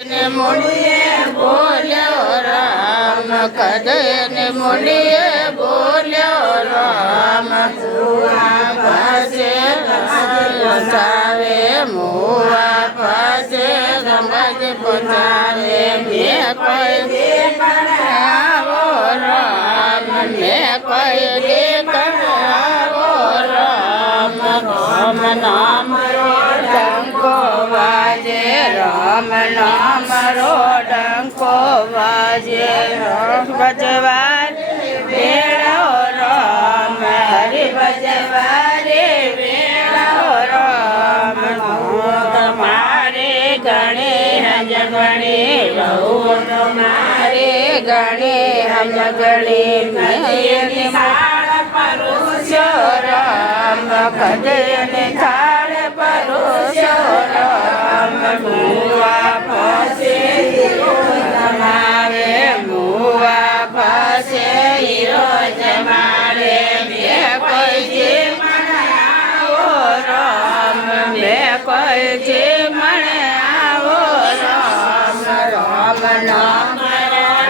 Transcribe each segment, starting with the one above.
ને મુડીએ બોલ્યો રામ, કદયને મુડીએ બોલ્યો રામ, મુવા પાસે પહોંચાવે, મુવા પાસે સમજ પહોંચાવે, મેં કોઈ આવો રામ, મેં કોઈ દેખાવો રામ, રામ નામ ડંકો વાજે, રામ નામ રો ડંકો વાજે, ભજવાર વેળો રામ, હરિ ભજવારે વેળો રામ, તમારે ગણે હજ ગણે રહું, તમારે ગણે હજ ગણે મેં પરુષો રામ, કદયને થાળ પરુષો રામ, મુવા પાસે જમાવે, મુવા પાસે હીરો જમાવે, મેં કોઈ જીવન આવો રામ, મેં કોઈ જીવન આવો રામ, રામ નામ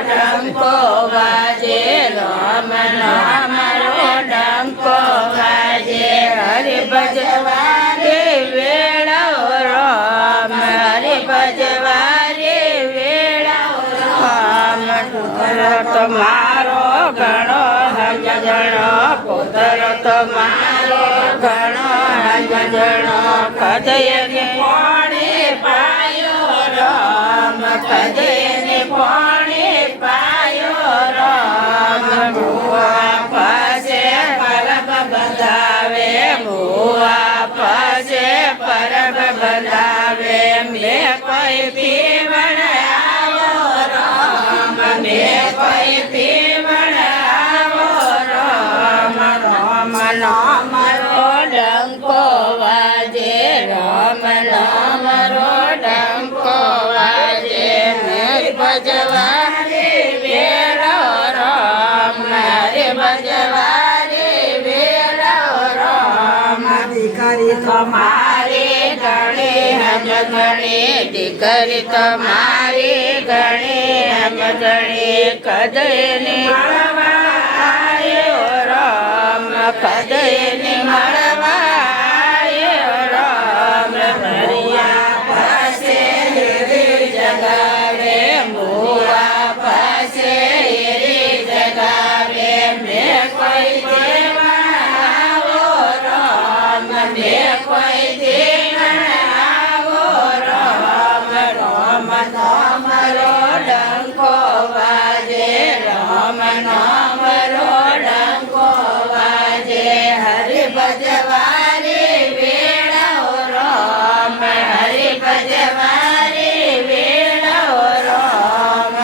ડંકો વાજે, રામ નામ રો ડંકો વાજે, હરિ ભજવારે વેળો રામ, હરિ ભજવારે વેળો રામ, તમારો ગણો હજ ગણો, પુત્ર તમારો ગણો હજ ગણો, કદયને પાણે પાયો રામ, કદયને પાણે પાયો રામ, મુવા પાસે પરબ બંધાવે, મુવા પાસે પરબ બંધાવે, મેં કોઈ પીવણ આવો રામ, મેં કોઈ પીવણ આવો રામ, રામ નામ રો ડંકો વાજે, રામ નામ રો ડંકો વાજે, મેં ભજવારે વેળો રામ, હરે ભજવારે વેળો રામ, દીકરી તમારે ગણે હજ ગણે, દીકરી તમારે ગણે હજ ગણે, કદયને મળવા આવ્યો રામ, કદયને મળવા આવ્યો રામ, હરિયા પાસે હીરી જગાવે, મુવા પાસે હીરી જગાવે, મેં કોઈ દેવા આવો રામ, મેં કોઈ દેવા આવો રામ, રામ નામ રો ડંકો વાજે, રામ નામ રો ડંકો વાજે, હરિ ભજવારે વેળો રામ, હરિ ભજવારે વેળો રામ,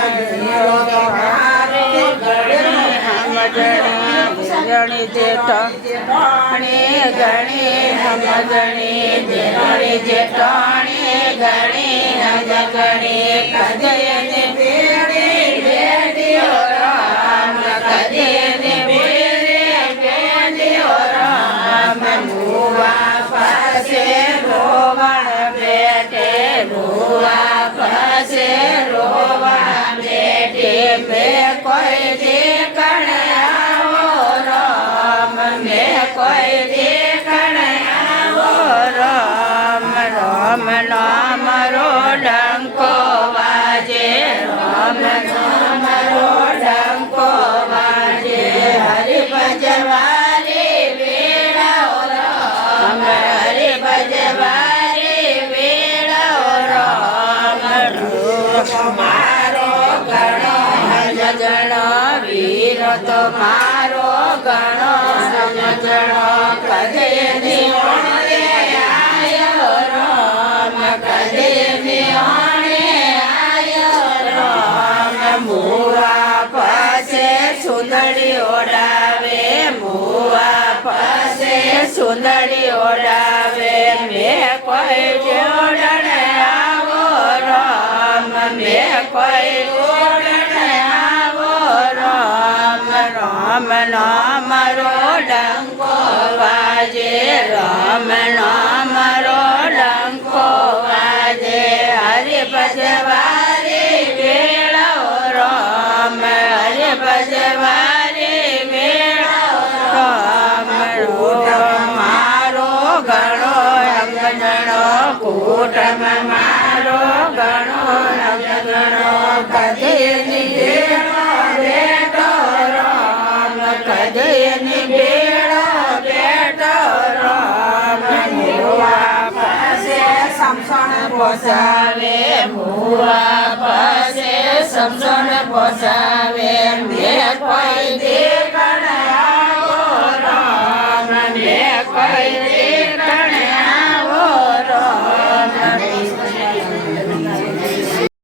ગણી જેઠાણી ગણી હમ ગણી, ગણી જેઠાણી ગણી હજ ગણી, કદયને ભેળે ભેળ્યો રામ, કદયને ભેળે ભેળ્યો રામ, મુવા પાસે રોવણ બેઠે, મુવા પાસે રોવણ બેઠે, મેં કોઈ દેખણ આવો રામ, મેં કોઈ દેખણ આવો રામ, રામ નામ રો ડંકો વાજે, રામ નામ રો ડંકો વાજે, હરિ ભજવારે વેળો રામ, હરિ ભજવારે વેળો રામ, તમારો ગણો હજ ગણો, વીર તમારો ગણો હજ ગણો, કદયને આણે આયો રામ, કદયને આણે આયો રામ, મુવા પાસે સુંદરી ઓડાવે, મુવા પાસે સુંદરી ઓડાવે, મેં કોઈ જોડણ આવો રામ, મેં કોઈ જોડણ આવો રામ, રામ નામ રો ડંકો વાજે, રામ નામ રો ડંકો વાજે, હરિ ભજવા ભજવારી વેળાઓ રામ હરે ભજવારી વેળાઓ રામ મારો ઘણો અંગણો કુટુંબ મારો ઘણો અંગણો કદીની બેટો રામ કદીની બેટો રામ મુવા પાસે સમસણ પોસાવે મુવા પાસે સમસણ પોસાવે